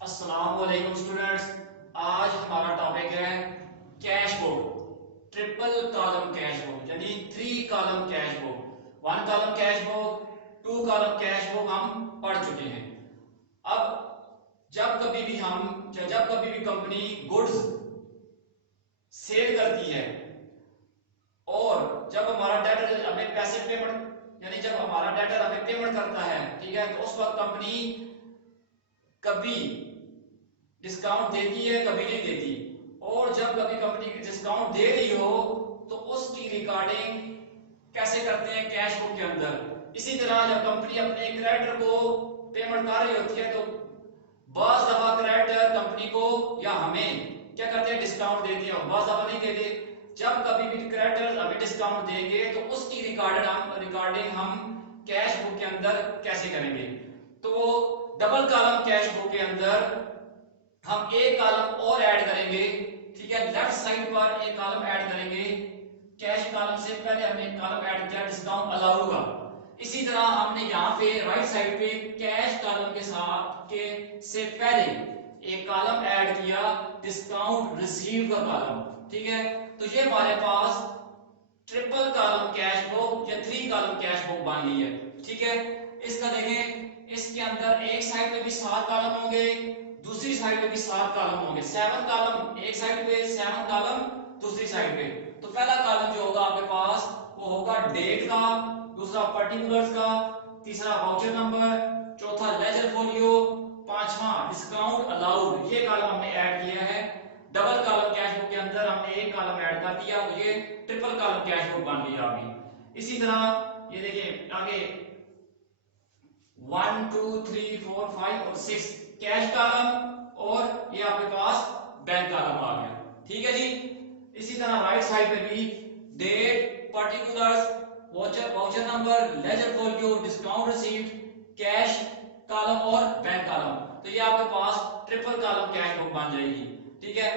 अस्सलाम वालेकुम स्टूडेंट्स। आज हमारा टॉपिक है cash book. Triple column cash book यानी 3 column cash book, 1 column cash book, 2 column cash book हम पढ़ चुके हैं। अब जब कभी भी कंपनी गुड्स सेल करती है और जब हमारा डेटर हमें पैसे पेमेंट यानी जब हमारा डेटर हमें पेमेंट करता है, ठीक है, तो उस वक्त कंपनी कभी डिस्काउंट देती है कभी नहीं देती। और जब कभी कंपनी डिस्काउंट दे रही हो तो उसकी रिकॉर्डिंग कैसे करते हैं कैश बुक के अंदर। इसी तरह जब कंपनी अपने क्रेडिटर को पेमेंट कर रही होती है तो बाज दफा क्रेडिटर कंपनी को या हमें क्या करते हैं, डिस्काउंट देते हैं, बाज दफा नहीं देते। जब कभी भी क्रेडिटर हमें डिस्काउंट देंगे तो उसकी रिकॉर्डिंग हम कैश बुक के अंदर कैसे करेंगे। तो डबल कॉलम कैश बुक के अंदर हम एक कॉलम और ऐड करेंगे, ठीक है, लेफ्ट साइड पर एक कॉलम ऐड करेंगे। कैश कॉलम से पहले हमने एक कॉलम ऐड किया डिस्काउंट अलाउ का। इसी तरह हमने यहाँ पे राइट साइड पे कैश कॉलम के साथ के से पहले एक कॉलम ऐड किया डिस्काउंट रिसीव का कॉलम, ठीक है। तो ये हमारे पास ट्रिपल कॉलम कैश बुक या 3 कॉलम कैश बुक बन गई है, ठीक है। इसका देखें, इसके अंदर एक साइड पे भी 7 कॉलम होंगे, दूसरी साइड पे भी 7 कॉलम होंगे। 7 कॉलम एक साइड पे, 7 कॉलम दूसरी साइड पे। तो पहला कॉलम जो होगा आपके पास वो होगा डेट का, दूसरा पर्टिकुलर्स का, तीसरा वाउचर नंबर, चौथा लेजर फोलियो, पांचवा डिस्काउंट अलाउड। ये कॉलम हमने ऐड किया है डबल कॉलम कैश बुक के अंदर। हमने एक कॉलम ऐड कर दिया तो ये ट्रिपल कॉलम कैश बुक बन गई आपकी। इसी तरह ये देखिए आगे 1 2 3 4 5 और 6 कैश कॉलम और ये आपके पास बैंक कॉलम आ गया, ठीक है जी। इसी तरह राइट साइड पे भी date, particulars, voucher number, ledger folio, discount received, cash column और बैंक कॉलम। तो ये आपके पास ट्रिपल कॉलम कैश बुक बन जाएगी, ठीक है।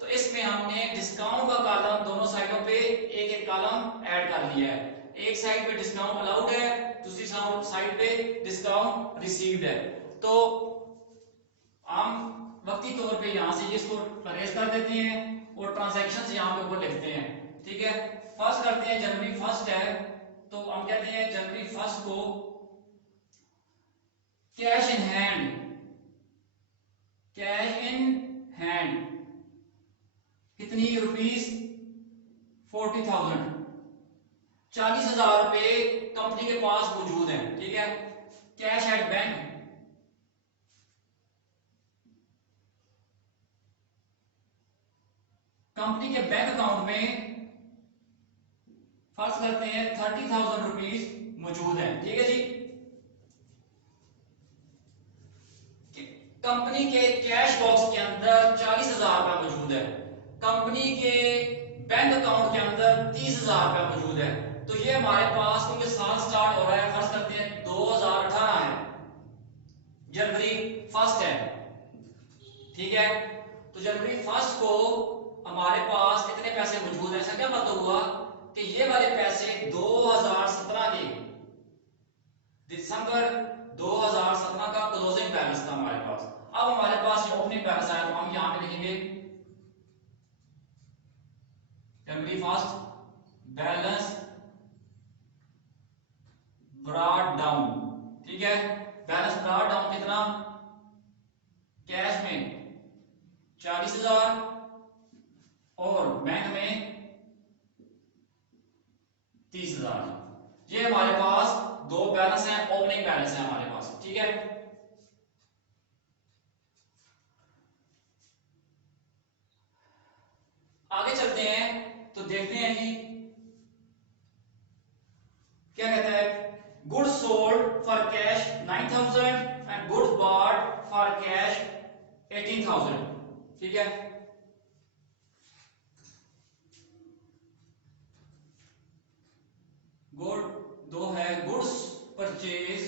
तो इसमें हमने डिस्काउंट का कॉलम दोनों साइडों पे एक एक कॉलम ऐड कर दिया है। एक साइड पे डिस्काउंट अलाउड है, दूसरी साइड पे डिस्काउंट रिसीव्ड है। तो हम वक्ती तौर पे यहां से इसको अरेज कर देते हैं और ट्रांजैक्शंस यहां पे ऊपर लिखते हैं, ठीक है। फर्स्ट करते हैं, जनवरी फर्स्ट है तो हम कहते हैं जनवरी फर्स्ट को cash in hand, cash in hand कितनी रुपीस 40,000, 40,000 रुपए कंपनी के पास मौजूद है, ठीक है। कैश एट बैंक, कंपनी के बैंक अकाउंट में फर्स्ट करते हैं 30,000 रुपीज मौजूद है, ठीक है जी। कंपनी के कैश बॉक्स के अंदर 40,000 रुपया मौजूद है, कंपनी के बैंक अकाउंट के अंदर 30,000 रुपया मौजूद है। तो ये हमारे पास क्योंकि साल स्टार्ट हो रहा है, फर्स्ट करते हैं 2018 है, जनवरी फर्स्ट है, ठीक है। तो जनवरी फर्स्ट को हमारे पास कितने पैसे मौजूद है, ऐसा क्या मतलब हुआ कि ये वाले पैसे 2017 के दिसंबर 2017 का क्लोजिंग बैलेंस था हमारे पास। अब हमारे पास ये ओपनिंग बैलेंस आया तो हम यहां पे लिखेंगे जनवरी फर्स्ट बैलेंस ब्रॉट डाउन, ठीक है। बैलेंस ब्रॉट डाउन कितना, कैश में 40,000 और बैंक में 30,000। ये हमारे पास दो बैलेंस हैं, ओपनिंग बैलेंस है हमारे पास, ठीक है। आगे चलते हैं तो देखते हैं जी क्या कहता है। Goods sold for cash 9,000 and goods bought for cash 18,000, ठीक है। गुड दो है goods purchase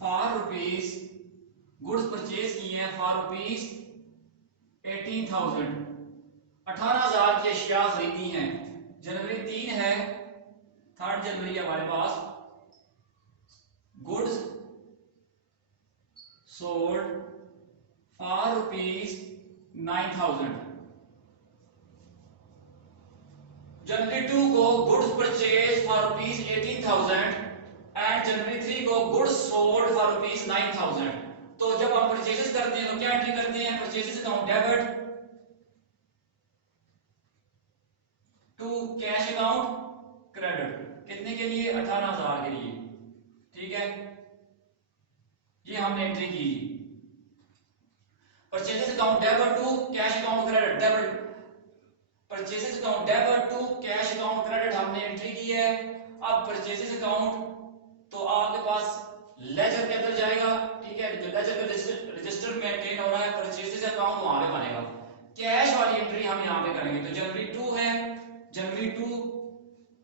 for rupees, goods purchase किए हैं फॉर रुपीज 18,000, 18,000 की अशिया खरीदी हैं। जनवरी 3 है 3 जनवरी हमारे पास गुड्स सोल्ड फॉर ₹9,000। जनवरी 2 को गुड्स परचेज फॉर ₹18,000 एंड जनवरी 3 को गुड्स सोल्ड फॉर ₹9,000। तो जब हम परचेजेस करते हैं तो क्या एंट्री करते हैं? Purchases account debit to cash account credit. कितने के लिए? 18,000 के लिए। ठीक है, ये हमने एंट्री की। Purchases account debit to cash account credit, debit purchases account debit to cash account credit हमने एंट्री की है। अब परचेजेस अकाउंट तो आपके पास लेजर के अंदर जाएगा। ठीक है, जो लेजर का रजिस्टर मेंटेन हो रहा है, परचेजेस अकाउंट वहां पे बनेगा। कैश वाली एंट्री हम यहां पे करेंगे। तो जनवरी 2 है, जनवरी 2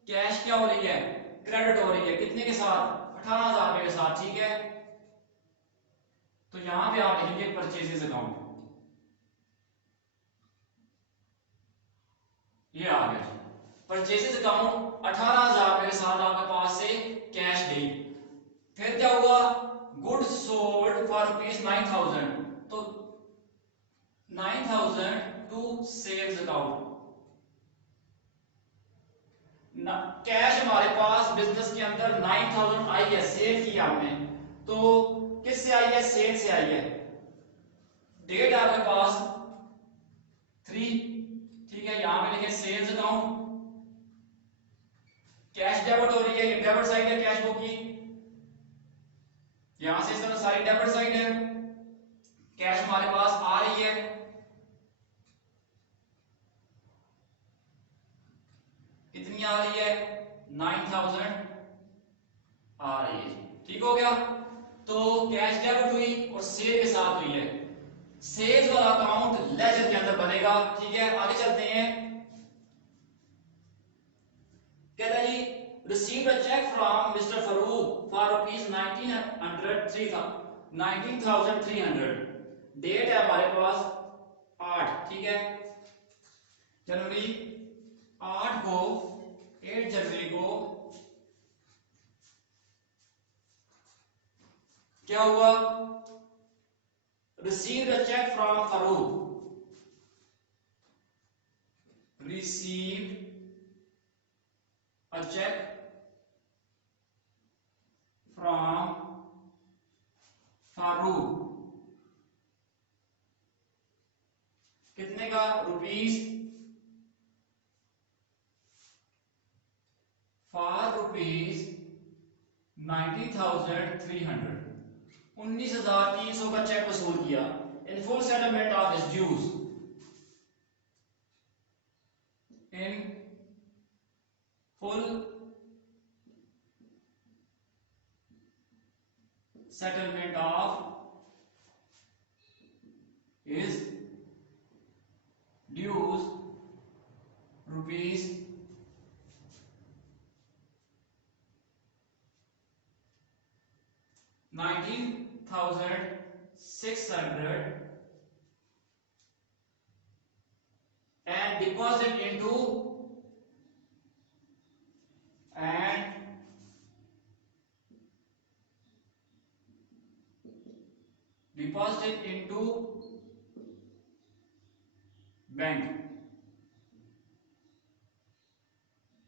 कैश क्या हो रही है? क्रेडिट हो रही है। कितने के साथ? 18,000 रुपए के साथ। ठीक है, तो यहां पे आप लिखेंगे परचेजेस अकाउंट। ये आ गया परचेजेस अकाउंट। 18,000 रुपए के साथ आपके पास से कैश गई। फिर क्या हुआ? Goods sold for ₹9,000। तो 9,000 टू सेल्स अकाउंट। कैश हमारे पास बिजनेस के अंदर 9,000 आई है, सेल किया हमने। तो किससे आई है? सेल से आई है। डेट आपके पास 3। ठीक है, यहां पे लिखे सेल्स अकाउंट। कैश डेबिट हो रही है, ये डेबिट साइड है कैश बुक की। यहां से इस तरह सारी डेबिट साइड है। कैश हमारे पास आ रही है। कितनी आ रही है? 9,000 आ रही है। ठीक हो गया। तो कैश डेबिट हुई और सेल के साथ हुई है। सेल्स वाला अकाउंट लेजर के अंदर बनेगा। ठीक है, आगे चलते हैं। कहता है जी received a check from Mr. Farouk for ₹19,300। Date है हमारे पास 8। ठीक है, जनवरी 8 को 8 जनवरी को क्या हुआ? received a check from Farouk, received a check from Farouk। कितने का? ₹19,300। 19,300 का चेक वसूल किया। In full settlement of his dues, in full settlement of his dues ₹19,600 and deposit into bank.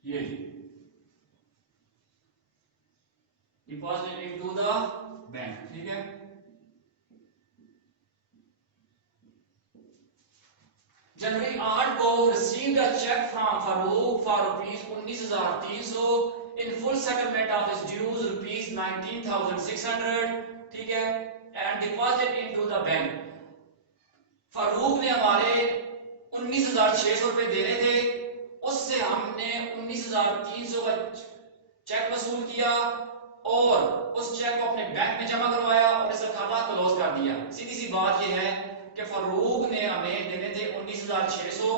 ये डिपॉजिट इनटू द बैंक। ठीक है, जनवरी 8 को received a cheque from Farooq for ₹19,300 in full settlement of his dues ₹19,600। ठीक है, and deposit into the bank. Farooq ने हमारे 19,600 रुपए देने थे, उससे हमने 19,300 का चेक वसूल किया और उस चेक को अपने बैंक में जमा करवाया और इसका खाता क्लोज कर दिया। सीधी सी बात यह है कि फारूक ने हमें देने थे 19,600,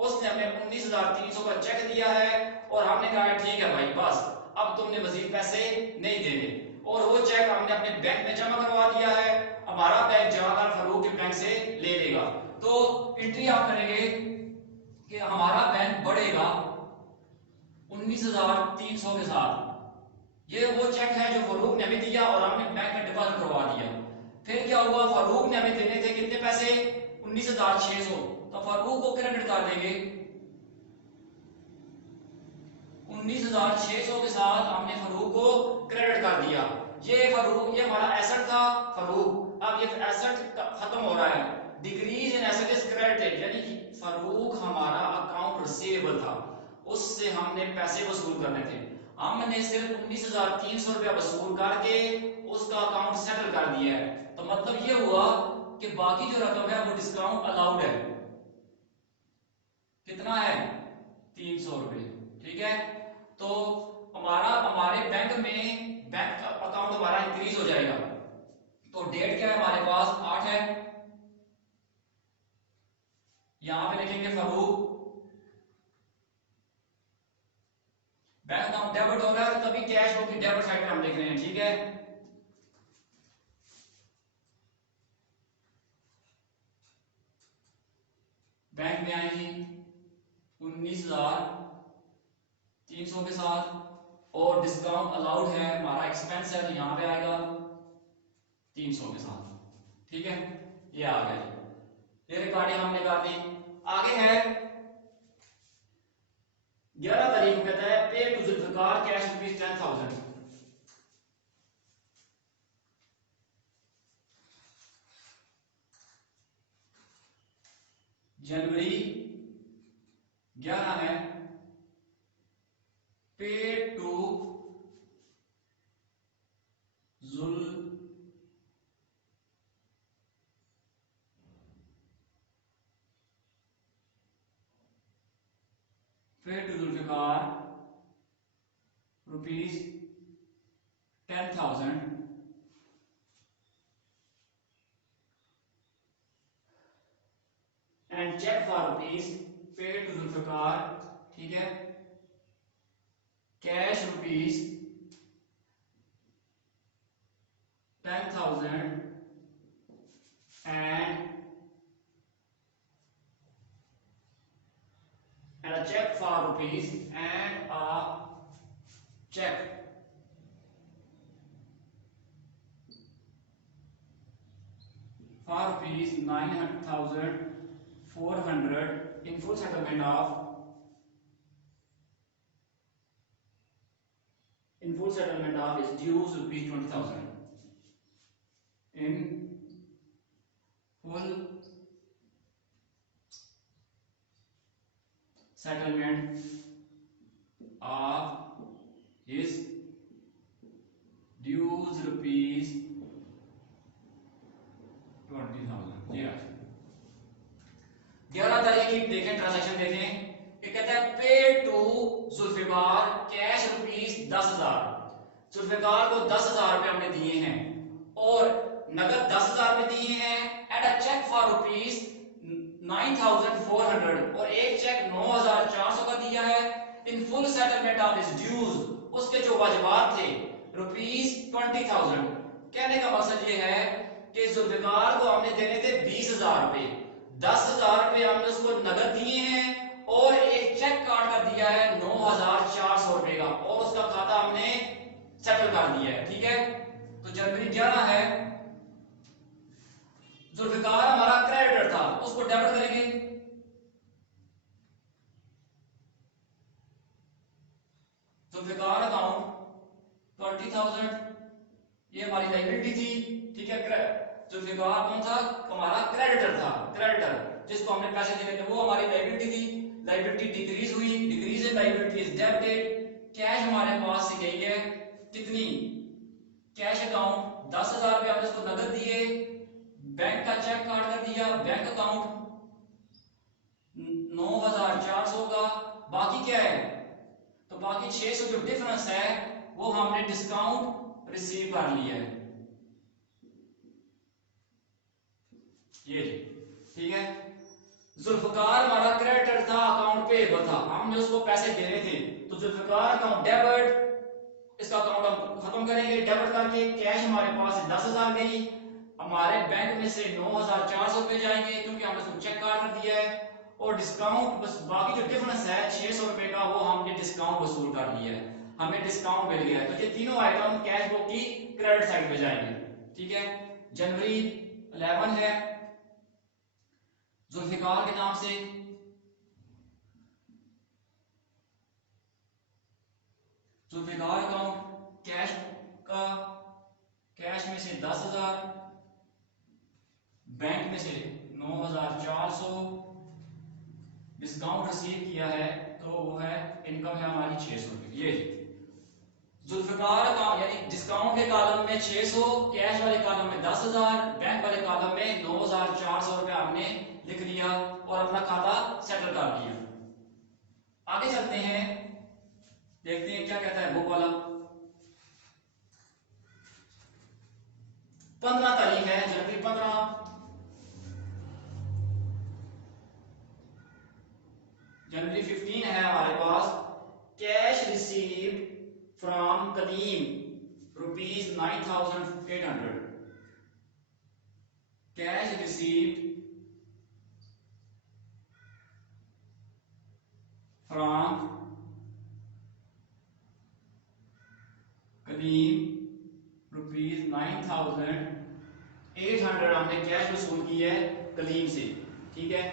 उसने हमें 19,300 का चेक दिया है और हमने कहा ठीक है भाई बस अब तुमने मजीद पैसे नहीं देने, और वो चेक हमने अपने बैंक में जमा करवा दिया है। हमारा बैंक जाकर फारूक के बैंक से ले लेगा। तो एंट्री आप करेंगे कि हमारा बैंक बढ़ेगा 19,300 के साथ। ये वो चेक है जो फरूक ने हमें दिया और हमने बैंक में डिपॉजिट करवा दिया। फिर क्या हुआ, फरूक ने हमें देने थे कितने पैसे, 19,600, तो फरूक को क्रेडिट कर देंगे 19,600 के साथ हमने फरूक को क्रेडिट कर दिया। ये फरूक, ये हमारा एसेट था फरूक, अब ये एसेट खत्म हो रहा है, decrease in asset is credited, यानी कि फरूक हमारा अकाउंट रिसीवेबल था, उससे हमने पैसे वसूल करने थे। हमने सिर्फ 19,300 रुपया वसूल करके उसका अकाउंट सेटल कर दिया है। तो मतलब ये हुआ कि बाकी जो रकम है वो डिस्काउंट अलाउड है, कितना है, 300 रुपए, ठीक है। तो हमारे बैंक में बैंक अकाउंट हमारा इंक्रीज हो जाएगा। तो डेट क्या है हमारे पास, 8 है, यहां पे लिखेंगे फरूक, बैंक अकाउंट डेबिट हो रहा है, तो तभी कैश बुक की डेबिट साइड पे हम लिख रहे हैं, ठीक है। बैंक में आएंगी 19,300 के साथ, और डिस्काउंट अलाउड है, हमारा एक्सपेंस है, तो यहां पे आएगा 300 के साथ, ठीक है। ये आ गया, ये रिकॉर्डिंग हमने कर दी। आगे है 11 तारीख को, कहता है pay to Zulfiqar cash rupees 10,000। जनवरी 11 है, pay to Zulfiqar rupees 10,000 and cheque for rupees pay to Zulfiqar, ठीक है, cash rupees 10,000 and a check for rupees and a check for rupees 9,400 in full settlement of is dues rupees 20,000 in full settlement of his dues rupees 20,000। 11 तारीख की देखें, transaction देखें, ये कहता है pay to Zulfiqar cash rupees 10,000। Zulfiqar को 10,000 रुपए हमने दिए हैं और नगद 10,000 रुपए दिए हैं, and a cheque for rupees 9,400 और एक चेक 9,400 का दिया है, in full settlement of his dues, उसके जो वाजिबात थे रुपीज 20,000। कहने का मकसद ये है कि जुल्फिकार को हमने देने थे 20,000 रुपए, 10,000 रुपए हमने उसको नगद दिए हैं और एक चेक काट कर दिया है 9,400 रुपए का, और उसका खाता हमने सेटल कर दिया है, ठीक है। तो जनवरी 11 है, जुल्फिकार हमारा क्रेडिटर था, उसको डेबिट करेंगे, जुल्फिकार अकाउंट 20,000, ये हमारी लायबिलिटी थी, ठीक है। जुल्फिकार कौन था, हमारा क्रेडिटर था, क्रेडिटर जिसको हमने पैसे दिए थे, वो हमारी लायबिलिटी थी। लायबिलिटी डिक्रीज हुई, decrease in liability is debited, cash हमारे पास से गई है कितनी, कैश अकाउंट 10,000 रुपए हमने उसको नगद दिए, बैंक का चेक काट कर दिया, बैंक अकाउंट 9,400 का, बाकी क्या है, तो बाकी 600 जो डिफरेंस है वो हमने डिस्काउंट रिसीव कर लिया है, ये ठीक है। जुल्फिकार हमारा क्रेडिटर था, अकाउंट पेएबल था, हमने उसको पैसे देने थे, तो जुल्फिकार अकाउंट डेबिट, इसका अकाउंट हम खत्म करेंगे डेबिट करके, कैश हमारे पास 10,000 गई, हमारे बैंक में से 9,400 रुपए जाएंगे क्योंकि हमने उसको चेक काट कर दिया है, और डिस्काउंट बस बाकी जो डिफरेंस है 600 रुपए का वो हमने डिस्काउंट डिस्काउंट वसूल कर लिया है, हमें डिस्काउंट मिल गया है। तो ये तीनों आइटम कैश बुक की क्रेडिट साइड पे जाएंगे, ठीक है। जनवरी 11 है जुल्फिकार के नाम से, जुल्फिकार अकाउंट कैश का, कैश में से 10,000, बैंक में से 9,400, डिस्काउंट रिसीव किया है तो वो है इनकम है हमारी 600 रुपये। ये जुल्फिकार अकाउंट यानी डिस्काउंट के कॉलम में 600, कैश वाले कॉलम में 10,000, बैंक वाले कॉलम में 9,400 रुपया हमने लिख लिया और अपना खाता सेटल कर दिया। आगे चलते हैं, देखते हैं क्या कहता है बुक वाला। 15 तारीख है जनवरी 15, जनवरी 15 है हमारे पास। Cash received from Kaleem ₹9,800, cash received from Kaleem ₹9,800 हमने कैश वसूल की है कलीम से, ठीक है।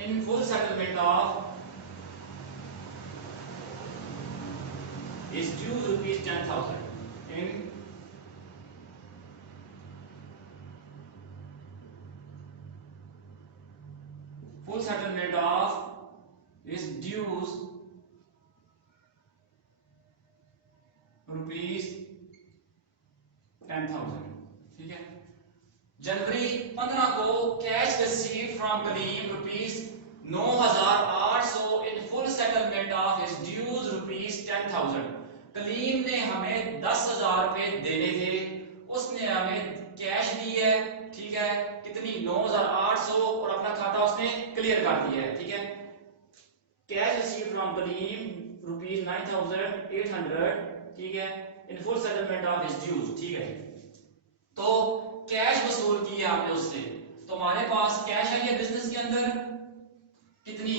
In full settlement of is due ₹10,000 in full settlement of is dues ₹10,000, ठीक है। जनवरी 15 को cash receive from Kaleem ₹9,800 in full settlement of is dues ₹10,000। Kaleem ने हमें 10,000 रुपए देने थे, उसने हमें कैश दी है, ठीक है, कितनी 9,800, और अपना खाता उसने क्लियर कर दिया है, ठीक है। कैश रिसीव फ्रॉम कलीम ₹9,800, ठीक है, in full settlement of is dues, ठीक है। तो कैश वसूल की है हमने उससे, तो हमारे पास कैश है ये बिजनेस के अंदर कितनी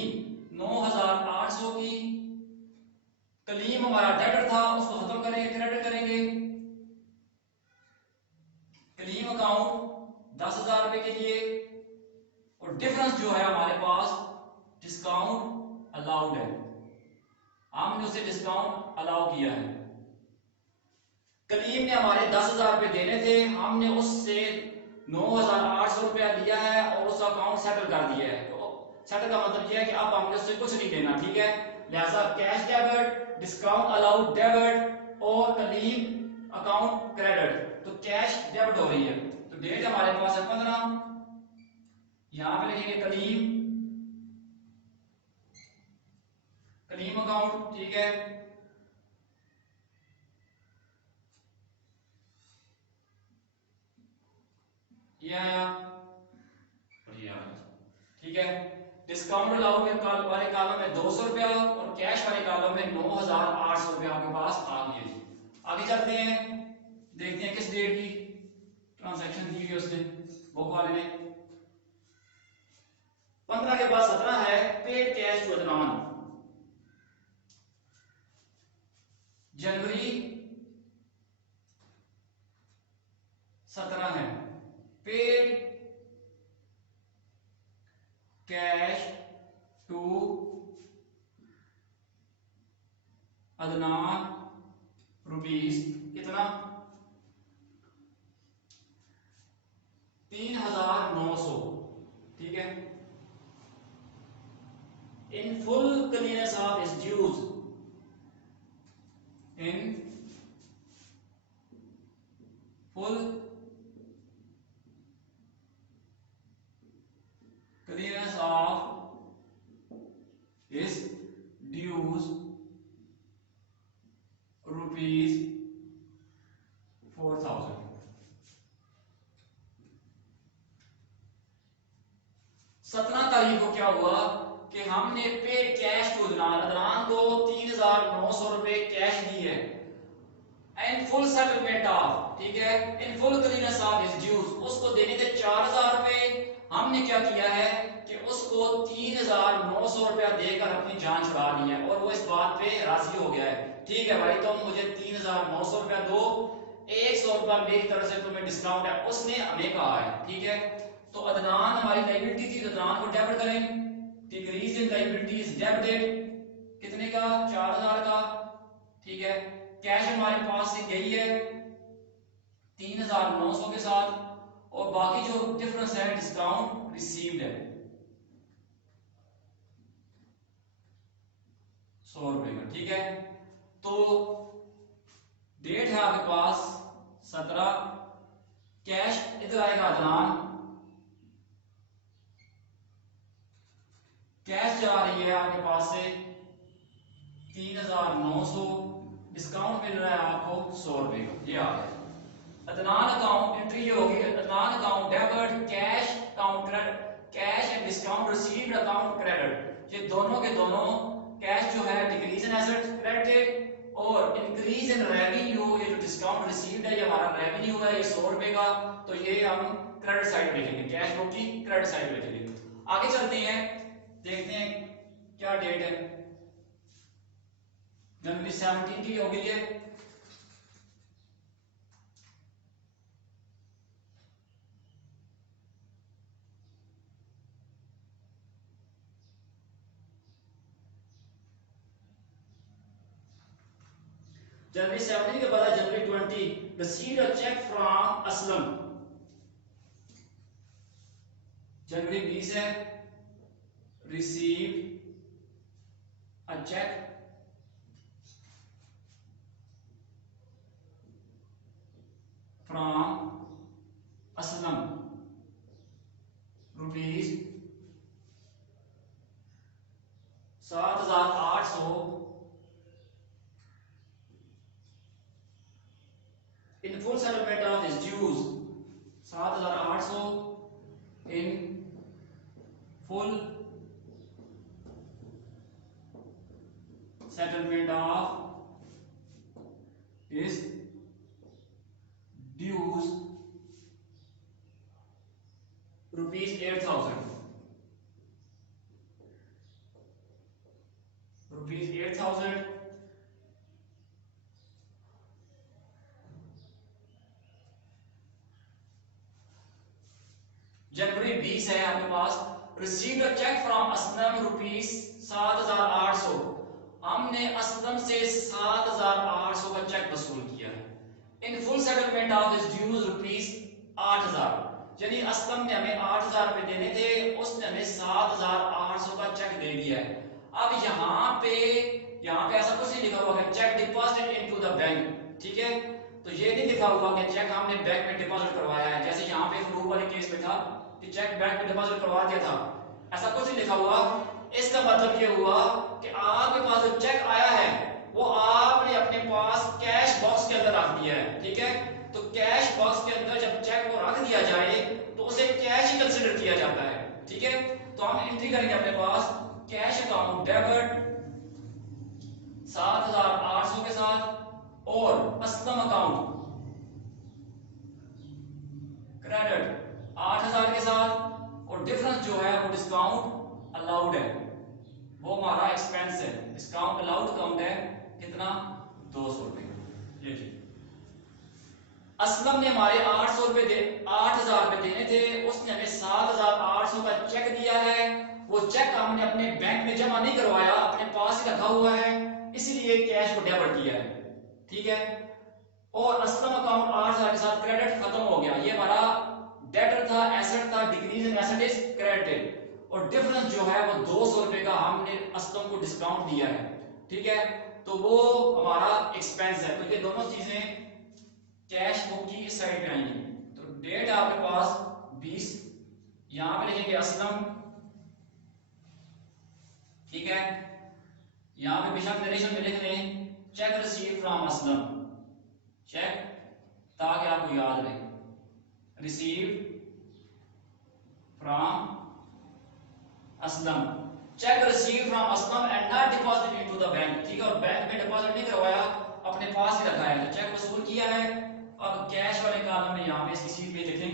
9,800 की। कलीम हमारा डेटर था, उसको खत्म करेंगे, क्रेडिट करेंगे। कलीम अकाउंट 10,000 रुपए के लिए, और डिफरेंस जो है हमारे पास डिस्काउंट अलाउड है, हमने उसे डिस्काउंट अलाउ किया है। कलीम ने हमारे 10,000 रुपए देने थे, हमने उससे 9,800 रुपया लिया है और उस अकाउंट सेटल कर दिया है। तो सेटल का मतलब यह है कि अब हमने उससे कुछ नहीं देना, ठीक है। लिहाजा cash debit, discount allowed debit और कलीम अकाउंट क्रेडिट, तो कैश डेबिट हो रही है। तो डेट हमारे पास है 15, यहां पे लिखेंगे कलीम अकाउंट, ठीक है। ये आया और ये आया, ठीक है। डिस्काउंट अलाउड वाले कॉलम में 200 रुपया और कैश वाले कॉलम में 9,800 रुपया आपके पास आ गया। आगे चलते हैं, देखते हैं किस डेट की ट्रांजैक्शन दी हुई उसने बुक वाले ने। 15 के बाद 17 है पेड कैश टू अदनान। जनवरी 17 है paid cash to Adnan rupees कितना 3,900, ठीक है। In full clearance of is dues, in full clearance of is dues ₹4,000। सत्रह तारीख को क्या हुआ कि हमने पेड कैश टू अदनान को 3,900 रुपए कैश दी है। इन फुल सेटलमेंट ऑफ, ठीक है, in full clearance of is dues, उसको देने थे 4,000 रुपए, हमने क्या किया है कि उसको 3,900 रुपया देकर अपनी जान छुड़ा ली है और वो इस बात पे राजी हो गया है। ठीक है भाई, तुम मुझे 3,900 रुपया दो, 100 रुपया मेरी तरफ से तुम्हें डिस्काउंट है, उसने हमें कहा है। ठीक है, तो अदनान हमारी लायबिलिटी थी, अदनान को डेबिट करें। डिक्रीज इन लायबिलिटीज डेबिटेड कितने का, 4,000 का। ठीक है, कैश हमारे पास से गई है 3,900 के साथ, और बाकी जो डिफरेंस है डिस्काउंट रिसीव्ड है 100 रुपए का। ठीक है, तो डेट है आपके पास 17, कैश इधर आएगा अदनान, कैश जा रही है आपके पास से 3,900, डिस्काउंट मिल रहा है आपको 100 रुपए का, ये आ गया। अदनान अकाउंट एंट्री ये होगी, Adnan account debit, cash account credit, cash and discount received account credit. ये दोनों के दोनों, कैश जो है डिक्रीज इन एसेट क्रेडिटेड, और इंक्रीज इन रेवेन्यू, ये जो डिस्काउंट रिसीव्ड है ये हमारा रेवेन्यू है, ये 100 रुपए का, तो ये हम क्रेडिट साइड पे लिखेंगे, कैश बुक की क्रेडिट साइड पे लिखेंगे। आगे चलते हैं, देखते हैं क्या डेट है। जनवरी 17 की होगी ये। जनवरी 17 के बाद जनवरी 20, received a cheque from Aslam. जनवरी 20 है, receive a cheque from Aslam rupees 7,800 in full settlement of his dues, 7,800 in full settlement of his dues, rupees 8,000, rupees 8,000 जनवरी 20 है आपके पास, received a cheque from Aslam rupees 7,800, हमने असलम से 7,800 का चेक वसूल किया है। In full settlement of his dues rupees 8,000, यानी असलम ने हमें 8,000 रुपए देने थे, उसने हमें 7,800 का चेक दे दिया है। अब यहाँ पे ऐसा कुछ नहीं लिखा हुआ है check deposited into the bank. ठीक है, तो ये नहीं लिखा हुआ कि चेक हमने बैंक में डिपॉजिट करवाया है, जैसे यहाँ पे फरूक वाले केस में था कि चेक बैंक में डिपॉजिट करवा दिया था, ऐसा कुछ नहीं लिखा हुआ। इसका मतलब ये हुआ कि आपके पास जो चेक आया है वो आपने अपने पास कैश बॉक्स के अंदर रख दिया है। ठीक है, तो कैश बॉक्स के अंदर जब चेक को रख दिया जाए तो उसे कैश ही कंसिडर किया जाता है। ठीक है, तो हम एंट्री करेंगे अपने पास कैश अकाउंट डेबिट 7,800 के साथ, और असलम अकाउंट क्रेडिट 8,000 के साथ, और डिफरेंस जो है वो डिस्काउंट अलाउड है, वो हमारा एक्सपेंस है। डिस्काउंट अलाउड अकाउंट है कितना, 200 रुपए। ये ठीक, असलम ने हमारे 800 रुपए 8,000 रुपए देने थे, उसने हमें 7,800 का चेक दिया है। वो चेक हमने अपने बैंक में जमा नहीं करवाया, अपने पास ही रखा हुआ है, इसलिए कैश को डेबिट किया है। ठीक है, और असलम अकाउंट 8,000 के साथ क्रेडिट खत्म हो गया, ये हमारा डेटर था, एसेट था, decrease in asset is credited, और डिफरेंस जो है वो 200 रुपए का हमने असलम को डिस्काउंट दिया है। ठीक है, तो वो हमारा एक्सपेंस है, तो ये दोनों चीजें कैश बुक की इस साइड पे आएंगी। तो डेट आपके पास 20, यहां पे लिखेंगे असलम। ठीक है, यहां पे बेशक नरेशन में लिख लें cheque receive from Aslam, cheque, ताकि आपको याद रहे, receive from Aslam, cheque receive from Aslam and not deposit into the bank. ठीक है, और बैंक में डिपॉजिट नहीं करवाया, अपने पास ही रखा है, तो चेक वसूल किया है। अब कैश वाले कॉलम में यहाँ पे इसकी सीट पे लिखें,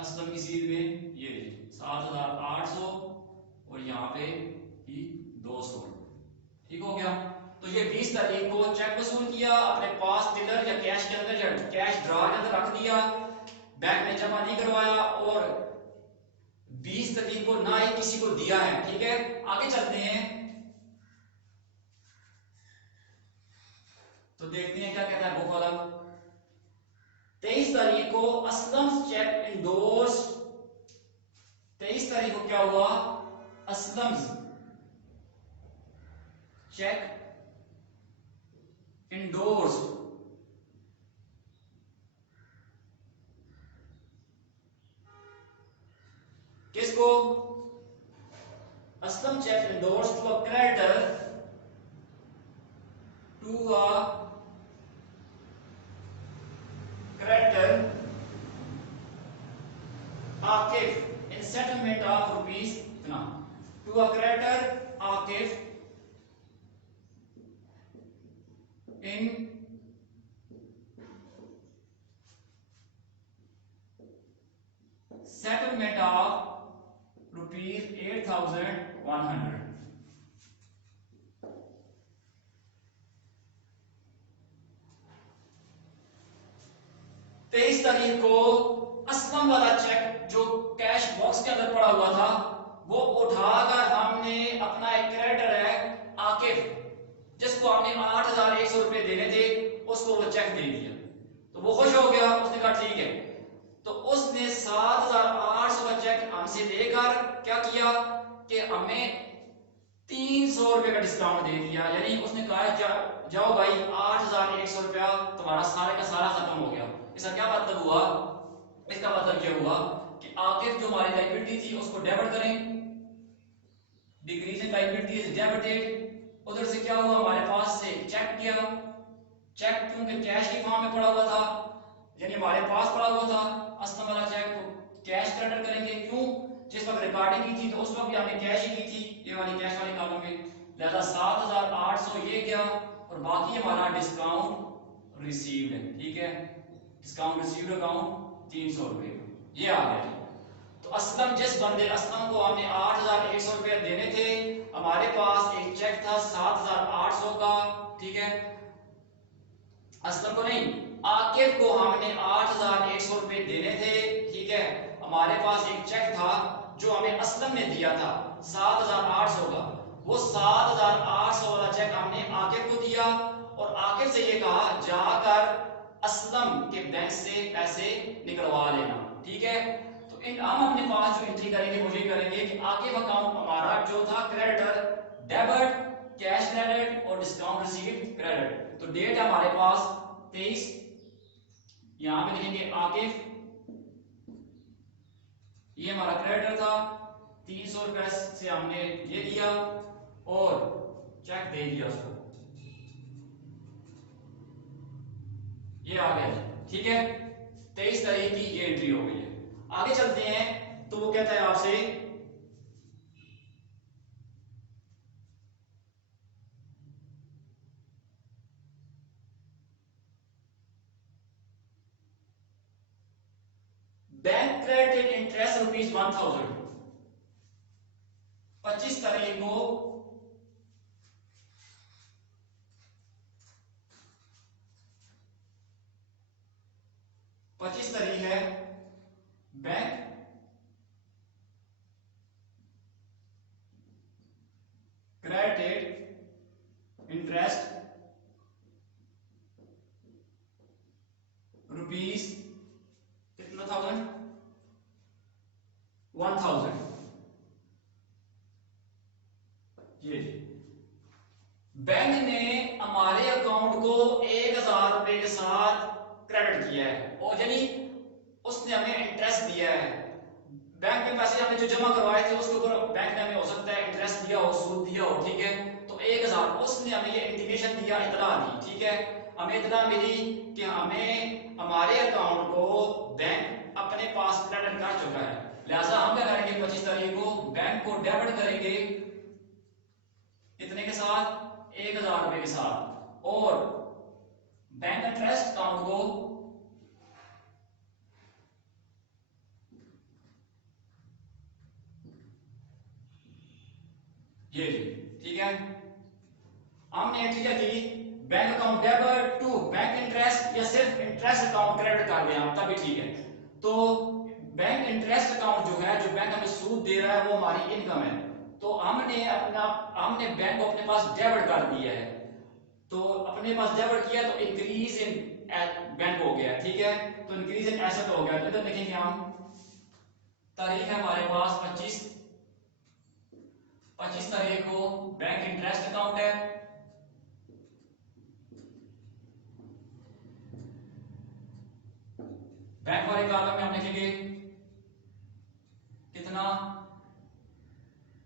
असलम की सीट पे ये 7,800 और यहाँ पे ही 200। ठीक हो गया। तो ये 20 तारीख को चेक वसूल किया, अपने पास टिलर या कैश के अंदर या कैश ड्रा के अंदर रख दिया, बैंक में जमा नहीं करवाया और 20 तारीख को ना ही किसी को दिया है। ठीक है, आगे चलते हैं तो देखते हैं क्या कहता है बुक वाला। 23 तारीख को असलम चेक इंडोर्स। 23 तारीख को क्या हुआ, असलम चेक इंडोर्स किसको, Aslam cheque endorse to a creditor, to a creditor Akif in settlement of rupees इतना, to a creditor Akif in settlement of rupees 8,100। 23 तारीख को असलम वाला चेक जो कैश बॉक्स के अंदर पड़ा हुआ था वो उठाकर हमने अपना एक क्रेडिटर है आकिफ, जिसको हमने 8,100 रुपए देने थे, उसको वो चेक दे दिया। तो वो खुश हो गया, उसने कहा ठीक है। तो उसने 7,800 का चेक हमसे लेकर क्या किया कि हमें 300 रुपए का डिस्काउंट दे दिया। यानी उसने कहा जाओ भाई 8,100 रुपया तुम्हारा सारे का सारा खत्म हो गया। इसका क्या मतलब हुआ, इसका मतलब यह हुआ कि आकिफ जो हमारी लायबिलिटी थी उसको डेबिट करें, डिक्रीजिंग लायबिलिटी इज डेबिटेड। उधर से क्या हुआ, हमारे पास से चेक किया, चेक क्योंकि कैश की फॉर्म में पड़ा हुआ था, यानी हमारे पास पड़ा हुआ था असलम वाला चेक, तो कैश क्रेडिट करेंगे। क्यों, जिस वक्त रिकॉर्डिंग की थी तो उस वक्त भी हमने कैश ही की थी, ये वाली कैश वाली कॉलम में, लिहाजा 7,800 ये गया और बाकी हमारा डिस्काउंट रिसीव्ड है। ठीक है, डिस्काउंट रिसीव्ड अकाउंट 300 रुपए ये आ गया। तो असलम जिस बंदे असलम को हमने 8,100 रुपए देने थे, हमारे पास एक चेक था 7,800 का। ठीक है, असलम को नहीं, आकिफ को हमने 8,100 रुपए देने थे। ठीक है, हमारे पास एक चेक था जो हमें असलम ने दिया था 7,800 का, वो 7,800 वाला चेक हमने आकिफ को दिया और आकिफ से ये कहा जाकर असलम के बैंक से पैसे निकलवा लेना। ठीक है, तो इन हम अपने पास जो एंट्री करेंगे वो ये करेंगे कि आकिफ अकाउंट हमारा जो था क्रेडिटर, डेबिट, कैश क्रेडिट और डिस्काउंट रिसीव्ड क्रेडिट। तो डेट है हमारे पास 23, यहां पे लिखेंगे आकिफ, ये हमारा क्रेडिटर था, 300 रुपए से हमने ये दिया और चेक दे दिया उसको, ये आ गया। ठीक है, 23 तारीख की ये एंट्री हो गई है। आगे चलते हैं तो वो कहता है आपसे बैंक क्रेडिट इंटरेस्ट रुपीज 1,000। 25 तारीख को है बैंक क्रेडिट इंटरेस्ट रुपीज कितना 1,000। ये बैंक ने हमारे अकाउंट को 1,000 रुपए के साथ क्रेडिट किया है और यानी उसने हमें इंटरेस्ट दिया है। बैंक में पैसे हमने जो जमा करवाए थे उसके ऊपर बैंक ने हमें हो सकता है इंटरेस्ट दिया हो, सूद दिया हो। ठीक है, तो 1,000 उसने हमें ये इंटीमेशन दिया, इतला दी। ठीक है, हमें इतना मिली कि हमें हमारे अकाउंट को बैंक अपने पास क्रेडिट कर चुका है। लिहाजा हम क्या करेंगे, 25 तारीख को बैंक को डेबिट करेंगे कितने के साथ, 1,000 रुपए के साथ, और बैंक इंटरेस्ट अकाउंट को 1,000 है। हमने एंट्री क्या की, bank account debit to bank interest, या सिर्फ इंटरेस्ट अकाउंट क्रेडिट कर दें हम तभी ठीक है। तो बैंक इंटरेस्ट अकाउंट जो है, जो बैंक हमें सूद दे रहा है, वो हमारी इनकम है। तो हमने बैंक को अपने पास डेबिट कर दिया है, तो अपने पास डेबिट किया तो इंक्रीज इन बैंक हो गया, ठीक है। तो इंक्रीज इन एसेट हो गया। तो इधर लिखेंगे हम, तारीख है हमारे पास 25 तारीख को बैंक इंटरेस्ट अकाउंट है, बैंक वाले कॉलम में हम लिखेंगे कितना,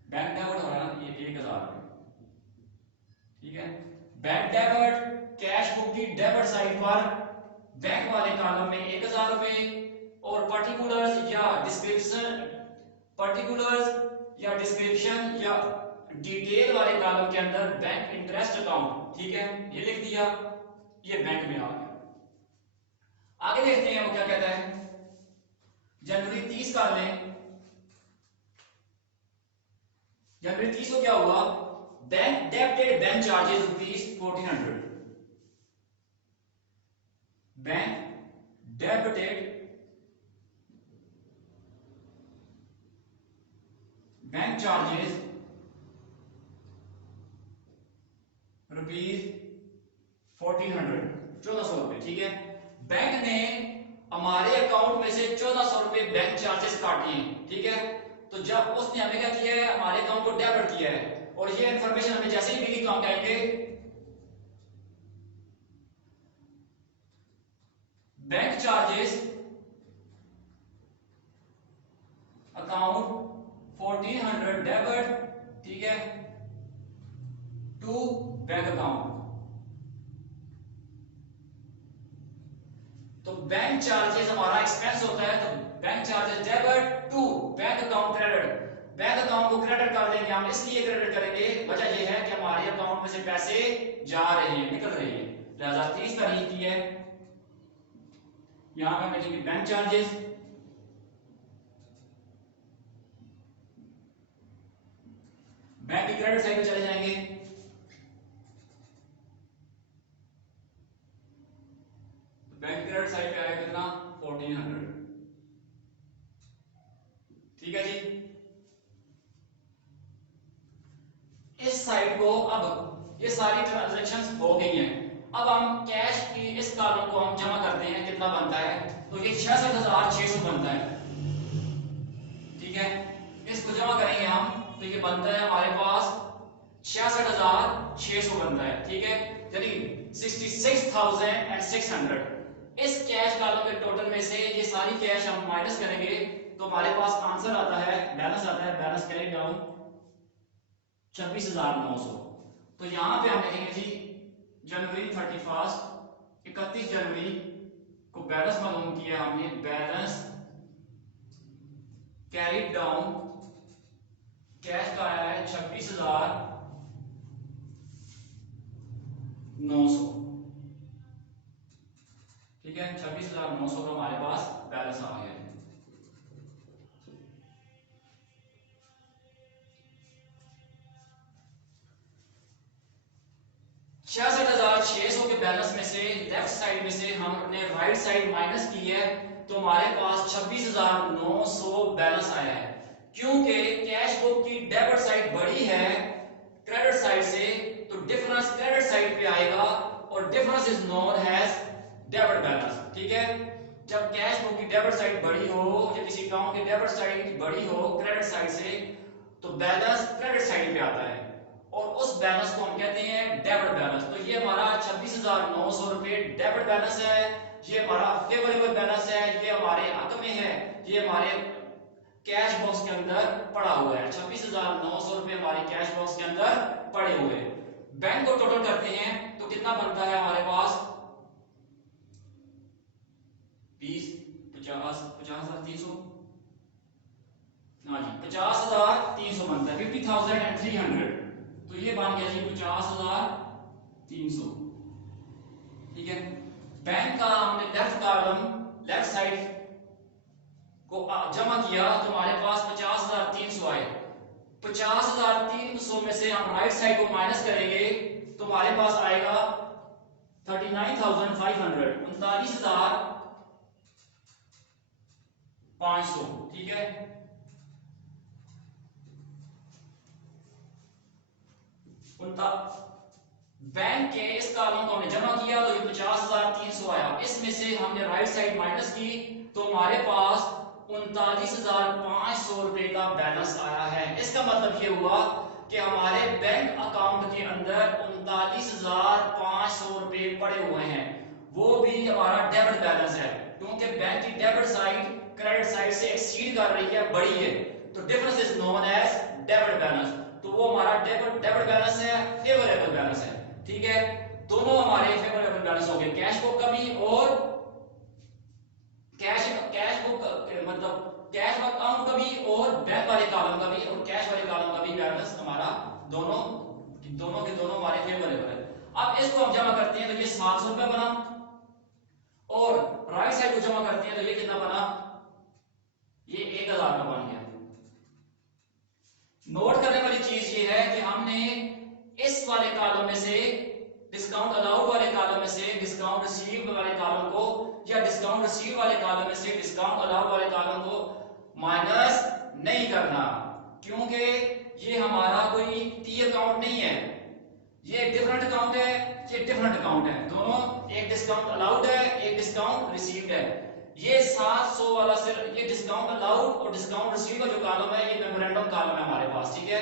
बैंक डेबिट हो रहा है ना, ये 1000 रुपए, ठीक है। बैंक डेबिट, कैश बुक की डेबिट साइड पर बैंक वाले कॉलम में 1000 रुपए, और पर्टिकुलर्स या डिस्क्रिप्शन या डिटेल वाले कॉलम के अंदर बैंक इंटरेस्ट अकाउंट, ठीक है, ये लिख दिया, ये बैंक में आ गया। आगे देखते हैं वो क्या कहता है। जनवरी 30 कर लें, जनवरी 30 को क्या हुआ, bank debited bank charges ₹1400, bank debited bank charges ₹1400, 1400 रुपए, ठीक है। बैंक ने हमारे अकाउंट में से 1400 रुपए बैंक चार्जेस काटे हैं, ठीक है। तो जब उसने हमें क्या किया है, हमारे अकाउंट को डेबिट किया है, और ये इंफॉर्मेशन हमें जैसे ही मिली तो हम कहेंगे बैंक चार्जेस अकाउंट 1400 डेबिट, ठीक है, टू बैंक अकाउंट। तो बैंक चार्जेस हमारा एक्सपेंस होता है, तो bank charges debit to bank account credit, bank account को क्रेडिट कर देंगे हम, इसलिए क्रेडिट करेंगे, वजह यह है कि हमारे अकाउंट में से पैसे जा रहे हैं, निकल रहे हैं, लिहाजा 30 तारीख की है, यहां पर लिखेंगे बैंक चार्जेस, बैंक की क्रेडिट साइड पे चले जाएंगे, बैंक क्रेडिट साइड पे आएगा कितना, 1400, ठीक है जी। इस साइड को, अब ये सारी ट्रांजैक्शंस हो गई हैं, अब हम कैश की इस कॉलम को हम जमा करते हैं, कितना बनता है, तो ये 66,600 बनता है, ठीक है। इसको जमा करेंगे हम, तो ये बनता है हमारे पास 66,600 बनता है, ठीक है, यानी 66,600। इस कैश कॉलम के टोटल में से ये सारी कैश हम माइनस करेंगे, तो हमारे पास आंसर आता है, बैलेंस आता है, बैलेंस कैरी डाउन 26,900। तो यहां पे हम लिखेंगे जी जनवरी 31 जनवरी को बैलेंस मालूम किया हमने, बैलेंस कैरी डाउन, कैश का आया है 26,900, ठीक है, 26,900 का हमारे पास बैलेंस आ गया है। 66,600 के बैलेंस में से लेफ्ट साइड में से हमने राइट साइड माइनस की है, तो हमारे पास 26,900 बैलेंस आया है। क्योंकि कैश बुक की डेबिट साइड बड़ी है क्रेडिट साइड से, तो डिफरेंस क्रेडिट साइड पे आएगा, और difference is known as debit balance, ठीक है। जब कैश बुक की डेबिट साइड बड़ी हो, या किसी अकाउंट की डेबिट साइड बड़ी हो क्रेडिट साइड से, तो बैलेंस क्रेडिट साइड पे आता है, और उस बैलेंस को हम कहते हैं डेबिट बैलेंस। तो ये हमारा 26,900 रुपए डेबिट बैलेंस है, ये हमारा फेवरेबल बैलेंस है, ये हमारे हक में है, ये हमारे कैश बॉक्स के अंदर पड़ा हुआ है। 26,900 रुपए हमारे कैश बॉक्स के अंदर पड़े हुए हैं। बैंक को टोटल करते हैं तो कितना बनता है हमारे पास, 20, 50, 50,300, हाँ जी 50,300 बनता है, 50,300। तो ये बन गया जी 50,300, ठीक है। बैंक का हमने लेफ्ट कॉलम लेफ्ट साइड को जमा किया, तो हमारे पास 50,300 आए। 50,300 में से हम राइट साइड को माइनस करेंगे तो हमारे पास आएगा 39,500, 39,500। ठीक है, बैंक के इस कॉलम को हमने जमा किया तो ये 50,300 आया। इसमें से हमने राइट साइड माइनस की तो हमारे पास 39,500 रुपए का बैलेंस आया है। इसका मतलब ये हुआ कि हमारे बैंक अकाउंट के अंदर 39,500 रुपए पड़े हुए हैं, वो भी हमारा डेबिट बैलेंस है, क्योंकि बैंक की डेबिट साइड क्रेडिट साइड से एक्सीड कर रही है, बड़ी है, तो difference is known as debit balance. तो वो हमारा डेबिट बैलेंस है, फेवरेबल बैलेंस है। ठीक है, दोनों हमारे फेवरेबल बैलेंस हो गए, कैश बुक का भी और कैश बुक मतलब कैश अकाउंट का भी और बैंक वाले कॉलम का भी और कैश वाले कॉलम का भी बैलेंस हमारा दोनों के दोनों हमारे फेवरेबल है। अब इसको हम जमा करते हैं तो ये 700 रुपए बना, और राइट साइड को जमा करते हैं तो ये कितना बना, ये 1,000 का बन गया। नोट करने वाली चीज ये है कि हमने इस वाले कॉलम में से डिस्काउंट अलाउड वाले कॉलम में से डिस्काउंट रिसीव्ड वाले कॉलम को या डिस्काउंट रिसीव वाले कॉलम में से डिस्काउंट अलाउड वाले कॉलम को माइनस नहीं करना, क्योंकि ये हमारा कोई टी अकाउंट नहीं है, ये डिफरेंट अकाउंट है, ये डिफरेंट अकाउंट है, दोनों एक डिस्काउंट अलाउड है, एक डिस्काउंट रिसीव्ड है। ये 700 वाला सिर्फ ये डिस्काउंट अलाउड और डिस्काउंट रिसीव का जो कॉलम है ये मेमोरेंडम कॉलम है हमारे पास। ठीक है,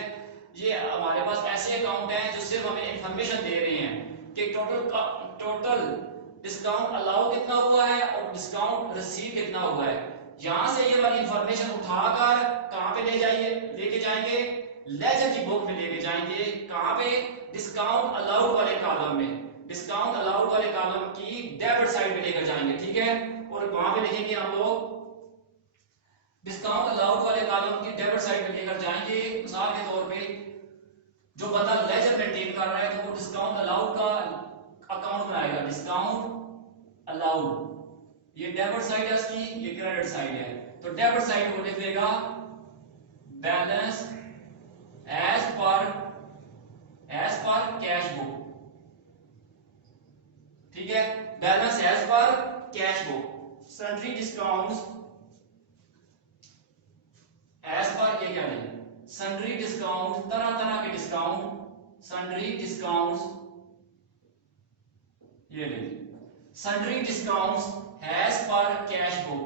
ये हमारे पास ऐसे अकाउंट हैं जो सिर्फ हमें इंफॉर्मेशन दे रहे हैं कि टोटल डिस्काउंट अलाउ कितना हुआ है और डिस्काउंट रिसीव कितना हुआ है। यहां से ये वाली इंफॉर्मेशन उठाकर कहां पे लेके जाएंगे, लेजर की बुक में लेके जाएंगे, कहां पे, डिस्काउंट अलाउड वाले कॉलम में, डिस्काउंट अलाउड वाले कॉलम की डेबिट साइड में लेकर जाएंगे। ठीक है, और वहां पे लिखेंगे हम लोग डिस्काउंट अलाउड वाले कॉलम की डेबिट साइड में लेकर जाएंगे। मिसाल के तौर पे जो बंदा लेजर मेंटेन कर रहा है तो वो डिस्काउंट अलाउड का अकाउंट बनाएगा, डिस्काउंट अलाउड, ये डेबिट साइड है इसकी, ये क्रेडिट साइड है, तो डेबिट साइड को लिख देगा balance as per cash book. ठीक है, balance as per cash book, sundry discounts as per ये क्या है, सन्ड्री डिस्काउंट, तरह तरह के डिस्काउंट, सन्ड्री डिस्काउंट्स, ये ले sundry discounts as per cash book,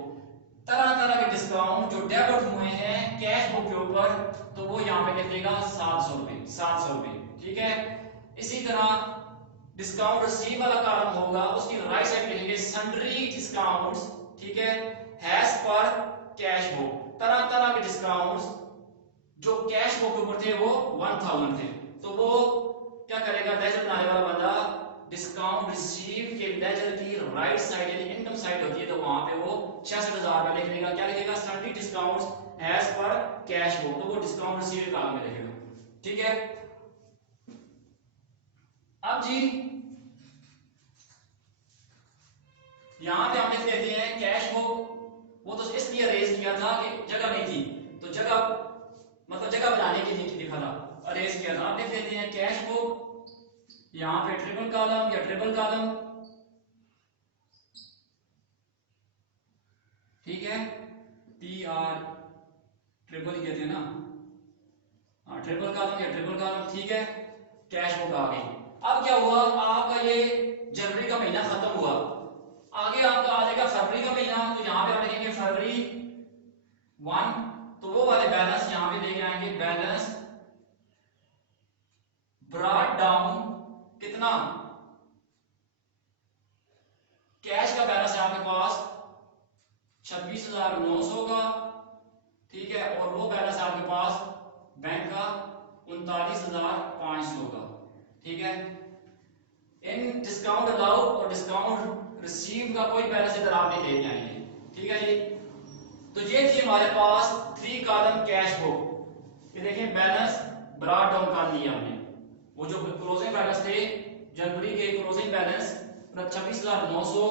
तरह तरह के डिस्काउंट जो डेबिट हुए हैं कैश बुक के ऊपर, तो वो यहां पे लिख देगा 700 रुपए। ठीक है, इसी तरह डिस्काउंट रिसीव वाला कॉलम होगा, उसकी राइट साइड लिखेंगे सन्ड्री डिस्काउंट्स, ठीक है, हैज पर कैश बुक, तरह तरह के डिस्काउंट्स जो कैश बुक के ऊपर थे वो 1000 थे, तो वो क्या करेगा, लेजर बनाने वाला बंदा डिस्काउंट रिसीव के लेजर की राइट साइड यानी इनकम साइड होती है, तो वहां पे वो 66,000 में लिख देगा, क्या लिखेगा, सन्ड्री डिस्काउंट्स हैज पर कैश बुक, तो वो डिस्काउंट रिसीव कॉलम में लिखेगा। ठीक है, अब जी यहां पे हम लिख देते हैं कैश बुक, वो तो इसलिए अरेंज किया था कि जगह नहीं थी, तो जगह मतलब जगह बनाने के लिए लिखा था, अरेंज किया था। अब लिख देते हैं कैश बुक, यहां पे ट्रिपल कॉलम या ट्रिपल कॉलम, ठीक है, TR ट्रिपल ही कहते हैं ना, हाँ ट्रिपल कॉलम या ट्रिपल कॉलम। ठीक है, कैश बुक आ गई। अब क्या हुआ, आपका ये जनवरी का महीना खत्म हुआ, आगे आपका आ जाएगा फरवरी का महीना, तो यहां पे हम लिखेंगे फरवरी 1, तो वो वाले बैलेंस यहां पे लेके आएंगे, बैलेंस ब्रॉट डाउन, कितना, कैश का बैलेंस है आपके पास 26,900 का, ठीक है, और वो बैलेंस आपके पास बैंक का 39,500 का। ठीक है, इन डिस्काउंट अलाउड और डिस्काउंट रिसीव का कोई बैलेंस इधर आप नहीं लेके आएंगे। ठीक है जी, तो ये थी हमारे पास 3 कॉलम कैश बुक। ये देखिए बैलेंस ब्रॉट डाउन कर लिया हमने, वो जो क्लोजिंग बैलेंस थे जनवरी के क्लोजिंग बैलेंस 26,900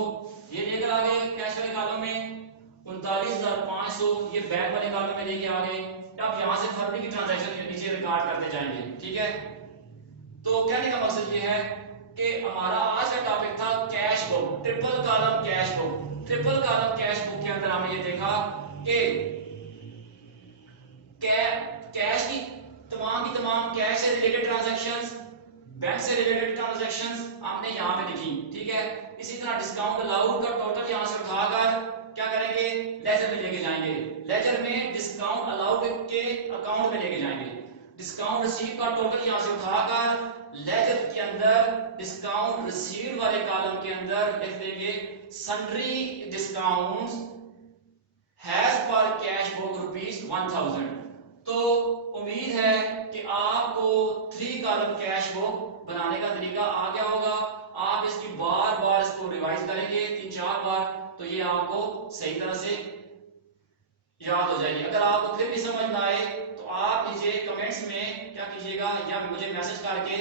ये लेकर आ गए कैश वाले कॉलम में, 39,500 ये बैंक वाले कॉलम में लेके आ गए। अब यहां से फरवरी की ट्रांजैक्शन नीचे रिकॉर्ड करते जाएंगे, ठीक है। तो कहने का मकसद ये है कि हमारा आज का टॉपिक था cash book, triple column cash book. Triple column cash book के अंदर हमने ये देखा कि कैश की तमाम कैश से रिलेटेड ट्रांजैक्शंस, बैंक से रिलेटेड ट्रांजैक्शंस हमने यहाँ पे लिखी, ठीक है। इसी तरह डिस्काउंट अलाउड का टोटल यहाँ से उठाकर क्या करेंगे, लेजर में लेके जाएंगे। लेजर में डिस्काउंट अलाउड के अकाउंट में लेके जाएंगे। डिस्काउंट रिसीव का टोटल यहाँ से उठाकर लेजर के अंदर डिस्काउंट रिसीव वाले कॉलम के अंदर लिख देंगे सन्ड्री डिस्काउंट्स हैज पर कैश बुक ₹1000। तो उम्मीद है कि आपको 3 कॉलम कैश बुक बनाने का तरीका आ गया होगा। आप इसकी बार बार इसको रिवाइज करेंगे 3-4 बार, तो ये आपको सही तरह से याद हो जाएगी। अगर आपको फिर भी समझ ना आए तो आप नीचे कमेंट्स में क्या कीजिएगा, या मुझे मैसेज करके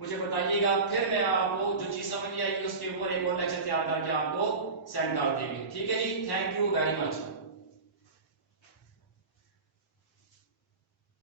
मुझे बताइएगा, फिर मैं आपको जो चीज समझ नहीं आएगी उसके ऊपर एक और लेक्चर तैयार करके आपको सेंड कर देंगे, ठीक है जी। Thank you very much.